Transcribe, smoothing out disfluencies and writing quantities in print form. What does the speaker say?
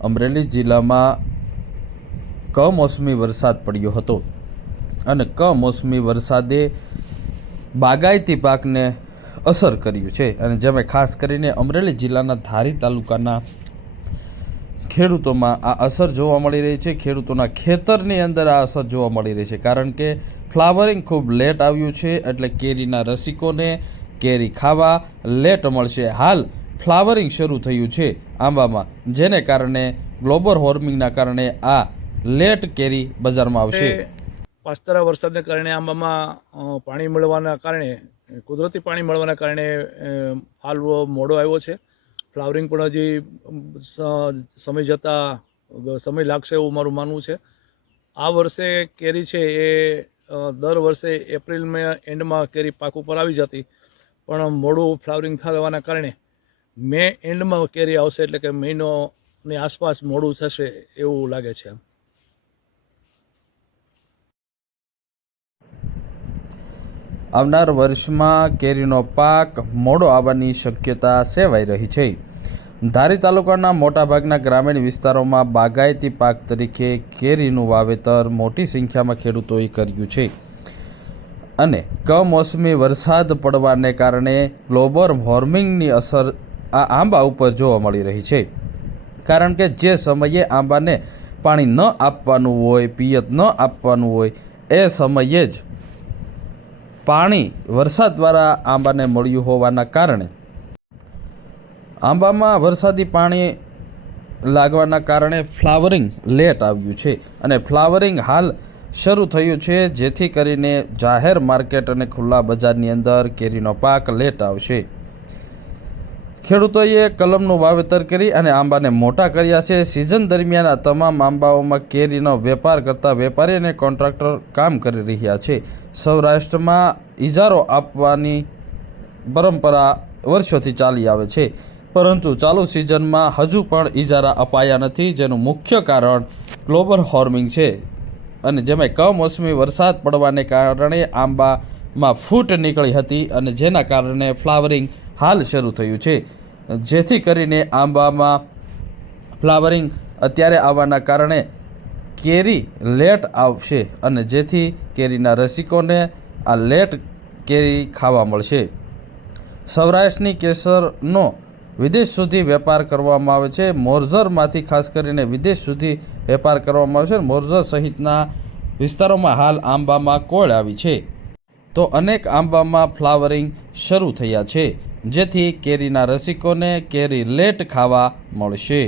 અમરેલી જિલ્લામાં કમોસમી વરસાદ પડ્યો હતો અને કમોસમી વરસાદે બાગાયતી પાકને અસર કર્યું છે અને જેમાં ખાસ કરીને અમરેલી જિલ્લાના ધારી તાલુકાના ખેડૂતોમાં આ અસર જોવા મળી રહી છે। ખેડૂતોના ખેતરની અંદર આ અસર જોવા મળી રહી છે, કારણ કે ફ્લાવરિંગ ખૂબ લેટ આવ્યું છે, એટલે કેરીના રસિકોને કેરી ખાવા લેટ મળશે। હાલ ફ્લાવરિંગ શરૂ થયું છે આંબામાં, જેને કારણે ગ્લોબલ વોર્મિંગના કારણે આ લેટ કેરી બજારમાં આવશે। પાસ્તરા વરસાદને કારણે આંબામાં પાણી મળવાના કારણે, કુદરતી પાણી મળવાના કારણે હાલ મોડો આવ્યો છે। ફ્લાવરિંગ પણ હજી સમય જતાં સમય લાગશે એવું મારું માનવું છે। આ વર્ષે કેરી છે એ દર વર્ષે એપ્રિલ એન્ડમાં કેરી પાક ઉપર આવી જતી, પણ મોડું ફ્લાવરિંગ થવાના કારણે મે એન્ડમાં કેરી આવશે, એટલે કે મહિનોની આસપાસ મોડું થશે એવું લાગે છે। આવનાર વર્ષમાં કેરીનો પાક મોડો આવવાની શક્યતા સેવાઈ રહી છે। ધારી તાલુકાના મોટાભાગના ગ્રામીણ વિસ્તારોમાં બાગાયતી પાક તરીકે કેરીનું વાવેતર મોટી સંખ્યામાં ખેડૂતોએ કર્યું છે અને કમોસમી વરસાદ પડવાને કારણે ગ્લોબલ વોર્મિંગની અસર આ આંબા ઉપર જોવા મળી રહી છે, કારણ કે જે સમયે આંબાને પાણી ન આપવાનું હોય, પિયત ન આપવાનું હોય, એ સમયે જ પાણી વરસાદ દ્વારા આંબાને મળ્યું હોવાના કારણે આંબામાં વરસાદી પાણી લાગવાના કારણે ફ્લાવરિંગ લેટ આવ્યું છે અને ફ્લાવરિંગ હાલ શરૂ થયું છે, જેથી કરીને જાહેર માર્કેટ અને ખુલ્લા બજારની અંદર કેરીનો પાક લેટ આવશે। ખેડૂતોએ કલમનું વાવેતર કરી અને આંબાને મોટા કર્યા છે। સિઝન દરમિયાન આ તમામ આંબાઓમાં કેરીનો વેપાર કરતા વેપારી અને કોન્ટ્રાક્ટર કામ કરી રહ્યા છે। સૌરાષ્ટ્રમાં ઇજારો આપવાની પરંપરા વર્ષોથી ચાલી આવે છે, પરંતુ ચાલુ સિઝનમાં હજુ પણ ઇજારા અપાયા નથી, જેનું મુખ્ય કારણ ગ્લોબલ વોર્મિંગ છે અને જેમાં કમોસમી વરસાદ પડવાને કારણે આંબામાં ફૂટ નીકળી હતી અને જેના કારણે ફ્લાવરિંગ હાલ શરૂ થયું છે, જેથી કરીને આંબામાં ફ્લાવરિંગ અત્યારે આવવાના કારણે કેરી લેટ આવશે અને જેથી કેરીના રસિકોને આ લેટ કેરી ખાવા મળશે। સૌરાષ્ટ્રની કેસરનો વિદેશ સુધી વેપાર કરવામાં આવે છે। મોરજરમાંથી ખાસ કરીને વિદેશ સુધી વેપાર કરવામાં આવે છે। મોરજર સહિતના વિસ્તારોમાં હાલ આંબામાં કોળ આવી છે, તો અનેક આંબામાં ફ્લાવરિંગ શરૂ થયા છે, જેથી કેરીના રસિકોને કેરી લેટ ખાવા મળશે।